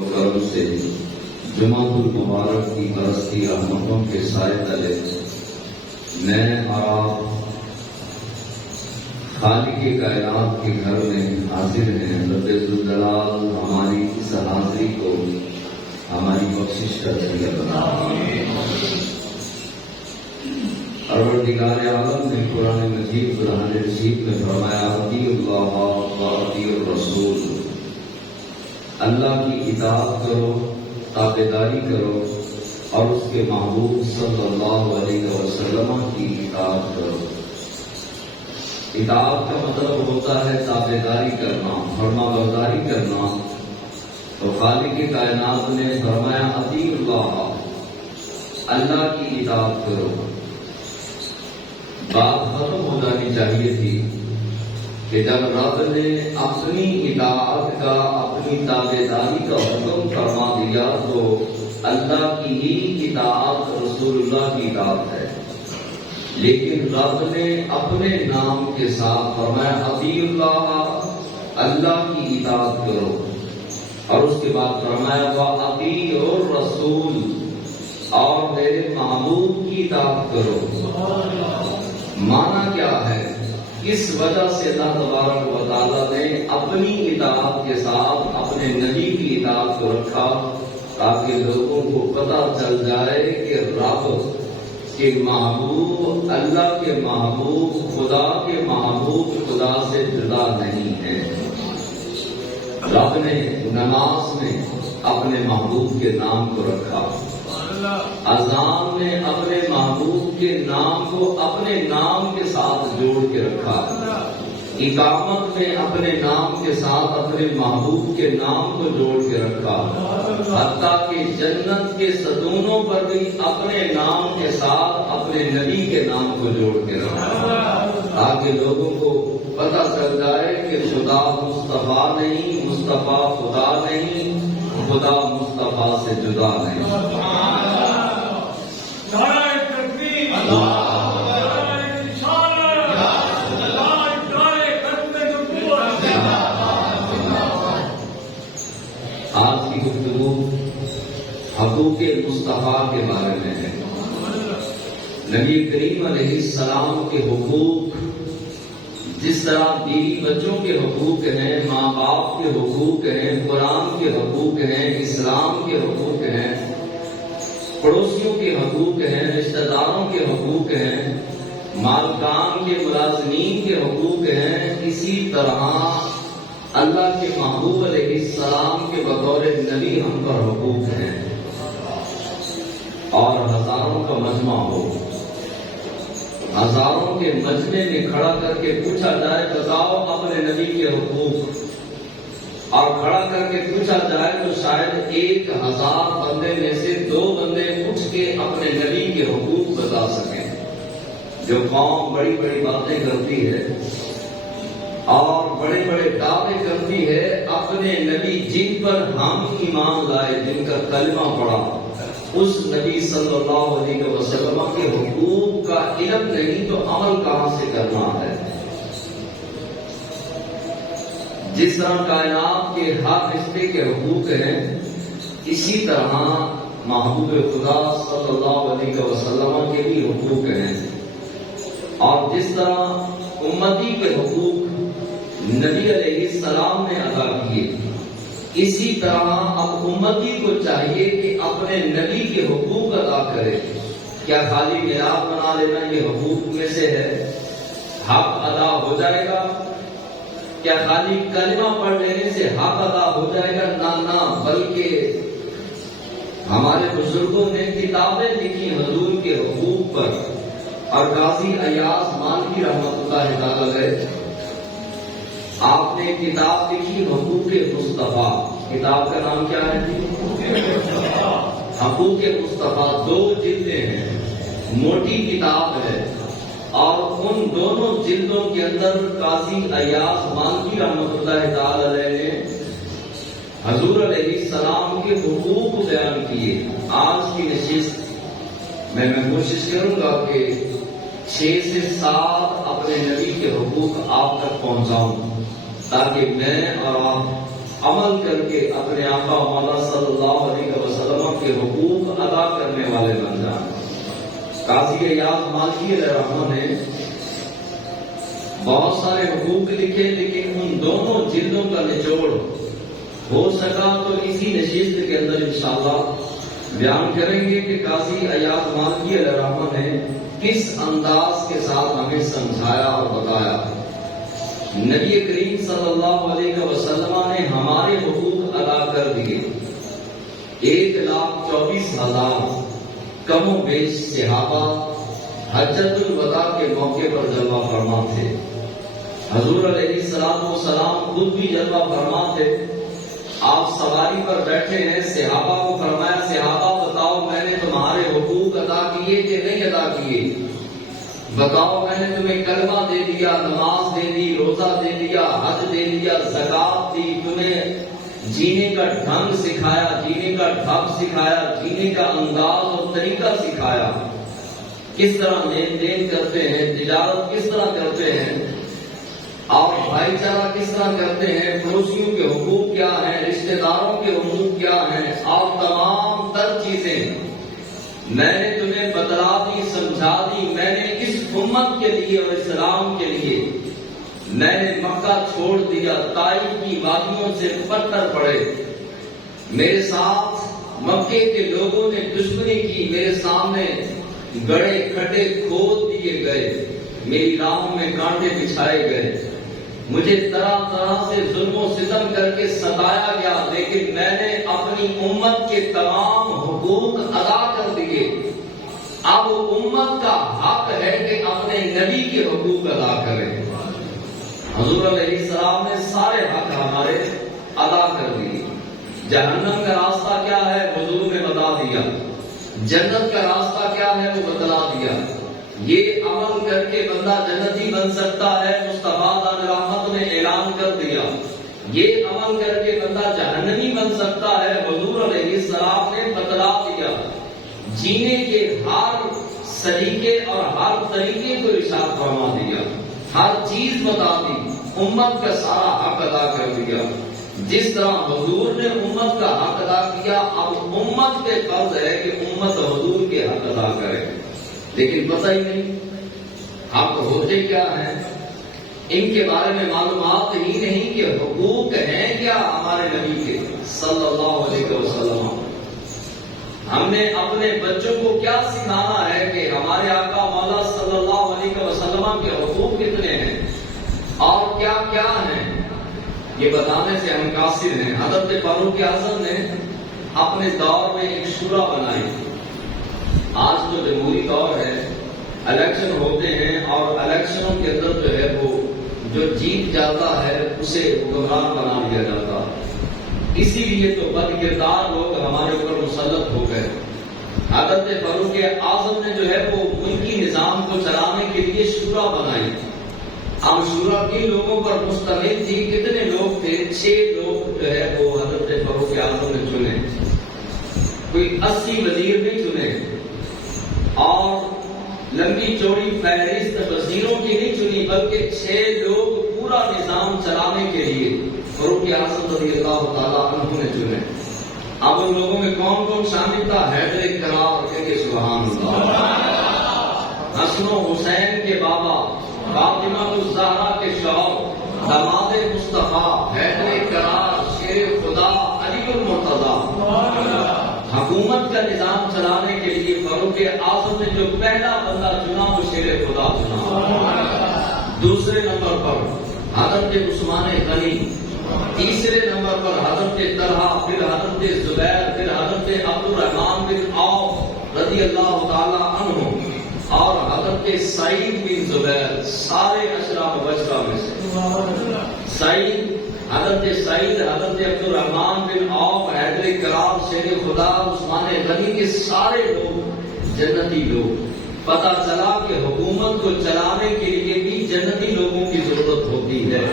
کرم سے جمعۃ المبارک کی برستی رحمتوں کے سائے تلے میں اور آپ خالق کائنات کے گھر میں حاضر ہیں۔ رب ذوالجلال ہماری اس حاضری کو ہماری بخشش کا ذریعہ بنا۔ پروردگار عالم نے قرآن مجید قرآن رشید میں فرمایا اطیعوا اللہ و اطیعوا الرسول، اللہ کی اطاعت کرو، تابعداری کرو اور اس کے محبوب صلی اللہ علیہ وسلم کی اطاعت کرو۔ اطاعت کا مطلب ہوتا ہے تابعداری کرنا، فرما برداری کرنا۔ تو خالق کائنات نے فرمایا اطیعوا اللہ، اللہ کی اطاعت کرو۔ بات ختم ہو جانی چاہیے تھی کہ جب رب نے اپنی اطاعت کا، اپنی تابعداری کا حکم فرما دیا تو اللہ کی ہی اطاعت رسول اللہ کی اطاعت ہے، لیکن رب نے اپنے نام کے ساتھ فرمایا اطیعوا اللہ، اللہ کی اطاعت کرو، اور اس کے بعد فرمایا واطیعوا الرسول، اور میرے محبوب کی اطاعت کرو۔ معنی کیا ہے؟ اس وجہ سے اللہ تبارک و تعالیٰ نے اپنی اطاعت کے ساتھ اپنے نبی کی اطاعت کو رکھا تاکہ لوگوں کو پتہ چل جائے کہ رب کے محبوب، اللہ کے محبوب، خدا کے محبوب خدا سے جدا نہیں ہے۔ رب نے نماز میں اپنے محبوب کے نام کو رکھا، اذان نے اپنے محبوب کے نام کو اپنے نام کے ساتھ جوڑ کے رکھا، اقامت میں اپنے نام کے ساتھ اپنے محبوب کے نام کو جوڑ کے رکھا، حتیٰ کہ جنت کے ستونوں پر بھی اپنے نام کے ساتھ اپنے نبی کے نام کو جوڑ کے رکھا، تاکہ لوگوں کو پتہ چل جائے کہ خدا مصطفیٰ نہیں، مصطفیٰ خدا نہیں، خدا مصطفیٰ سے جدا نہیں۔ آج کی گفتگو حقوق مصطفیٰ کے بارے میں ہے۔ نبی کریم علیہ السلام کے حقوق، جس طرح بیوی بچوں کے حقوق ہیں، ماں باپ کے حقوق ہیں، قرآن کے حقوق ہیں، اسلام کے حقوق ہیں، پڑوسیوں کے حقوق ہیں، رشتہ داروں کے حقوق ہیں، مالکان کے، ملازمین کے حقوق ہیں، اسی طرح اللہ کے محبوب علیہ السلام کے بطور نبی ہم پر حقوق ہیں۔ اور ہزاروں کا مجمع ہو، ہزاروں کے مجمع میں کھڑا کر کے پوچھا جائے بتاؤ اپنے نبی کے حقوق، اور کھڑا کر کے پوچھا جائے تو شاید 1000 بندے میں سے 2 بندے اٹھ کے اپنے نبی کے حقوق بتا سکیں۔ جو قوم بڑی بڑی باتیں کرتی ہے اور بڑے بڑے دعوے کرتی ہے، اپنے نبی جن پر ہم ایمان لائے، جن کا کلمہ پڑا، اس نبی صلی اللہ علیہ وسلم کے حقوق کا علم نہیں تو عمل کہاں سے کرنا ہے؟ جس طرح کائنات کے ہر رشتے کے حقوق ہیں، اسی طرح محبوب خدا صلی اللہ علیہ وسلم کے بھی حقوق ہیں، اور جس طرح امتی کے حقوق نبی علیہ السلام نے ادا کیے، اسی طرح اب امتی کو چاہیے کہ اپنے نبی کے حقوق ادا کرے۔ کیا خالی میلاد بنا لینا یہ حقوق میں سے ہے؟ حق ادا ہو جائے گا؟ کیا خالی کلمہ پڑھ لینے سے حق ادا ہو جائے گا؟ نہ، بلکہ ہمارے بزرگوں نے کتابیں لکھی حضور کے حقوق پر، اور قاضی ایاز مالکی رحمۃ اللہ تعالی علیہ، آپ نے کتاب لکھی حقوق مصطفیٰ۔ کتاب کا نام کیا ہے؟ حقوق مصطفیٰ۔ 2 جلدیں ہیں، موٹی کتاب ہے، اور ان دونوں جلدوں کے اندر قاضی ایاز مالکی رحمۃ اللہ تعالی علیہ نے حضور علیہ السلام کے حقوق بیان کیے۔ آج کی نشست میں کوشش کروں گا کہ 6 سے 7 اپنے نبی کے حقوق آپ تک پہنچاؤں، تاکہ میں اور آپ عمل کر کے اپنے آقا مولا صلی اللہ علیہ وسلم کے حقوق ادا کرنے والے بن جائیں۔ قاضی عیاض مالکی علیہ رحمہ نے بہت سارے حقوق لکھے، لیکن ان دونوں جلدوں کا نچوڑ ہو سکا تو اسی نشست کے اندر انشاءاللہ بیان کریں گے کہ قاضی عیاض مالکی علیہ رحمہ نے کس انداز کے ساتھ ہمیں سمجھایا اور بتایا۔ نبی کریم صلی اللہ علیہ وسلم نے ہمارے حقوق ادا کر دیے۔ 1,24,000 کم و بیش صحابہ حجۃ الوداع کے موقع پر جلوہ فرما تھے۔ حضور علیہ السلام خود بھی جلوہ فرما تھے۔ آپ سواری پر بیٹھے ہیں، صحابہ کو فرمایا صحابہ بتاؤ میں نے تمہارے حقوق ادا کیے کہ نہیں ادا کیے؟ بتاؤ میں نے تمہیں کلمہ دے دیا، نماز دے دی، روزہ دے دیا، حج دے دیا، زکات دی، تمہیں جینے کا ڈھنگ سکھایا، جینے کا ڈھب سکھایا، جینے کا انداز اور طریقہ سکھایا، کس طرح لین دین کرتے ہیں، تجارت کس طرح کرتے ہیں، اور بھائی چارہ کس طرح کرتے ہیں، پڑوسیوں کے حقوق کیا ہیں، رشتہ داروں کے حقوق کیا ہیں، اور تمام تر چیزیں میں نے تمہیں بتلا دی، سمجھا دی۔ میں نے اس امت کے لیے اور اسلام کے لیے میں نے مکہ چھوڑ دیا، طائف کی وادیوں سے پتھر پڑے، میرے ساتھ مکے کے لوگوں نے دشمنی کی، میرے سامنے گڑے کھڈے کھود دیے گئے، میری راہوں میں کانٹے بچھائے گئے، مجھے طرح طرح سے ظلم و ستم کر کے ستایا گیا، لیکن میں نے اپنی امت کے تمام حقوق ادا کر دیے۔ اب امت کا حق ہے کہ اپنے نبی کے حقوق ادا کریں۔ حضور علیہ السلام نے سارے حق ہمارے ادا کر دیے۔ جہنم کا راستہ کیا ہے حضور نے بتا دیا، جنت کا راستہ کیا ہے وہ بتلا دیا۔ یہ عمل کر کے بندہ جنتی بن سکتا ہے، مصطفیٰ دان رحمت نے اعلان کر دیا۔ یہ عمل کر کے بندہ جہنمی بن سکتا ہے، حضور علیہ السلام نے بتلا دیا۔ جینے کے ہر سلیقے اور ہر طریقے کو ارشاد فرما دیا، ہر چیز بتا دی، امت کا سارا حق ادا کر دیا۔ جس طرح حضور نے امت کا حق ادا کیا، اب امت کے فرض ہے کہ امت حضور کے حق ادا کرے، لیکن پتہ ہی نہیں حق ہوتے کیا ہیں، ان کے بارے میں معلومات ہی نہیں کہ حقوق ہیں کیا ہمارے نبی کے صلی اللہ علیہ وسلم۔ ہم نے اپنے بچوں کو کیا سکھانا ہے کہ ہمارے آقا مولا صلی اللہ علیہ وسلم کے حقوق کتنے ہیں اور کیا کیا ہیں، یہ بتانے سے ہم قاصر ہیں۔ حضرت فاروق اعظم نے اپنے دور میں ایک شورا بنائی۔ آج تو جمہوری دور ہے، الیکشن ہوتے ہیں اور الیکشنوں کے اندر جو ہے وہ جو جیت جاتا ہے اسے حکمران بنا دیا جاتا ہے۔ اسی لیے تو بد کردار لوگ ہمارے اوپر مسلط ہو گئے۔ حضرت فاروق اعظم نے جو ہے وہ ملکی نظام کو چلانے کے لیے شورا بنائی۔ اب شورا کن لوگوں پر مشتمل تھی، کتنے لوگ تھے؟ 6 لوگ جو ہے وہ حضرت فاروق اعظم نے چنے، کوئی 80 وزیر نہیں چنے، اور لمبی چوڑی فہرست وزیروں کی نہیں چنی، بلکہ 6 لوگ پورا نظام چلانے کے لیے فاروق اعظم رضی اللہ تعالیٰ عنہ نے چنے۔ اب ان لوگوں میں کون کون شامل تھا؟ حیدر کرار کہ سبحان اللہ، حسن و حسین کے بابا، فاطمہ الزہرا کے شوہر، داماد مصطفیٰ، حیدر کرار، شیر خدا، علی المرتضیٰ۔ حکومت کا نظام چلانے کے لیے فاروق اعظم نے جو پہلا بندہ چنا وہ شیر خدا چنا۔ دوسرے نمبر پر حضرت عثمان غنی، تیسرے نمبر پر حضرت طلحہ، پھر حضرت زبیر، پھر حضرت عبد الرحمن بن عوف رضی اللہ تعالی عنہ، اور حضرت سعید بن زبیر، سارے اشراف مبشرہ میں سے سعید، حضرت سعید، حضرت عبد الرحمن بن عوف، حیدر کرار، شیر خدا، عثمان غنی کے سارے لوگ جنتی لوگ۔ پتہ چلا کہ حکومت کو چلانے کے لیے بھی جنتی لوگوں کی ضرورت ہوتی ہے۔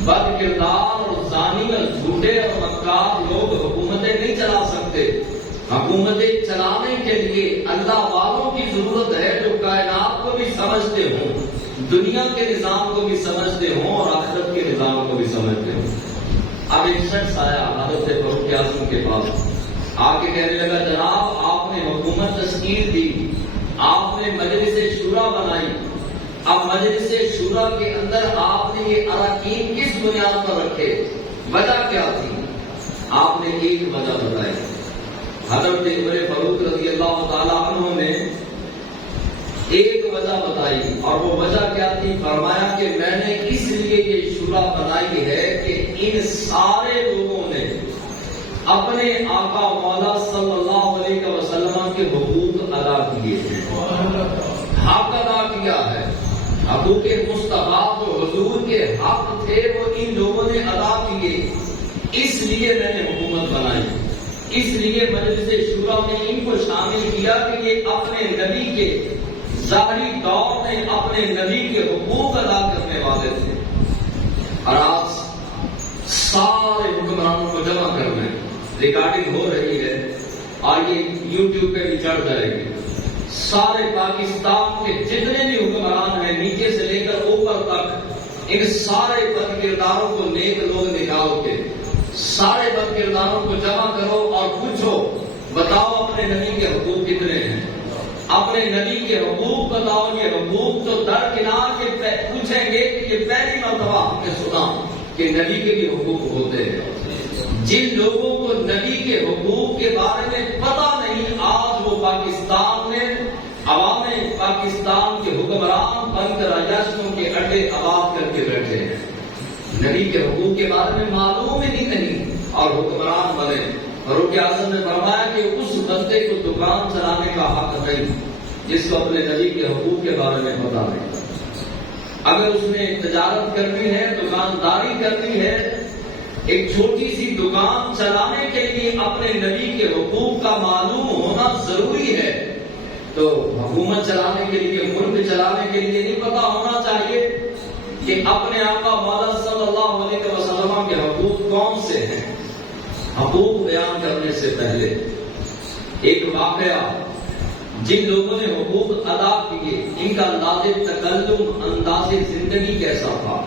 بد کردار اور زانی اور جھوٹے اور مکار لوگ حکومتیں نہیں چلا سکتے۔ حکومتیں چلانے کے لیے اللہ والوں کی ضرورت ہے جو کائنات کو بھی سمجھتے ہوں، دنیا کے نظام کو بھی سمجھتے ہوں اور آخرت کے نظام کو بھی سمجھتے ہوں۔ اب ایک شخص آیا حضرت فاروق اعظم کے پاس، آ کے کہنے لگا جناب آپ نے حکومت تشکیل دی، آپ نے مجلس شورا بنائی، اب مجلس شورا کے اندر آپ نے یہ اراکین کس بنیاد پر رکھے، وجہ کیا تھی؟ آپ نے ایک وجہ بتائی۔ حضرت عمر فاروق رضی اللہ تعالی عنہ نے ایک وجہ بتائی، اور وہ وجہ کیا تھی؟ فرمایا کہ میں نے اس لیے یہ شورا بنائی ہے کہ ان سارے لوگوں نے اپنے آقا مولا صلی اللہ علیہ وسلم کے حقوق ادا کیے ہیں، حق ادا کیا ہے، حقوق مصطفیٰ جو حضور کے حق تھے وہ ان لوگوں نے ادا کیے، اس لیے میں نے حکومت بنائی، اس لیے مجلس شورا میں ان کو شامل کیا کہ یہ اپنے نبی کے ظاہری دور میں اپنے نبی کے حقوق ادا کرنے والے تھے، اور آج سارے حکمرانوں کو جمع کرنا ہے، ریکارڈنگ ہو رہی ہے اور یہ یوٹیوب پہ بھی چڑھ جائے گی، سارے پاکستان کے جتنے بھی حکمران ہیں نیچے سے لے کر اوپر تک، ان سارے بد کرداروں کو نیک لوگ نکال کے سارے بد کرداروں کو جمع کرو اور پوچھو، بتاؤ اپنے نبی کے حقوق کتنے ہیں، اپنے نبی کے حقوق بتاؤ۔ یہ حقوق تو درکنار کے پوچھیں گے کہ یہ پہلی مرتبہ ہم نے سنا کہ نبی کے بھی حقوق ہوتے ہیں۔ جن لوگوں کو نبی کے حقوق کے بارے میں پتہ نہیں، آج وہ پاکستان میں عوام پاکستان کے حکمران بن کر عیاشیوں کے اڈے آباد کر کے بیٹھے ہیں، نبی کے حقوق کے بارے میں معلوم ہی نہیں اور حکمران بنے۔ فاروق اعظم نے فرمایا کہ اس بندے کو دکان چلانے کا حق نہیں جس کو اپنے نبی کے حقوق کے بارے میں پتہ نہیں۔ اگر اس نے تجارت کرنی ہے، دکانداری کرنی ہے، ایک چھوٹی سی دکان چلانے کے لیے اپنے نبی کے حقوق کا معلوم ہونا ضروری ہے، تو حکومت چلانے کے لیے، ملک چلانے کے لیے نہیں پتہ ہونا چاہیے کہ اپنے آقا مولا صلی اللہ علیہ وسلم کے حقوق کون سے ہیں؟ حقوق بیان کرنے سے پہلے ایک واقعہ، جن لوگوں نے حقوق ادا کیے ان کا انداز تکلم، انداز زندگی کیسا تھا؟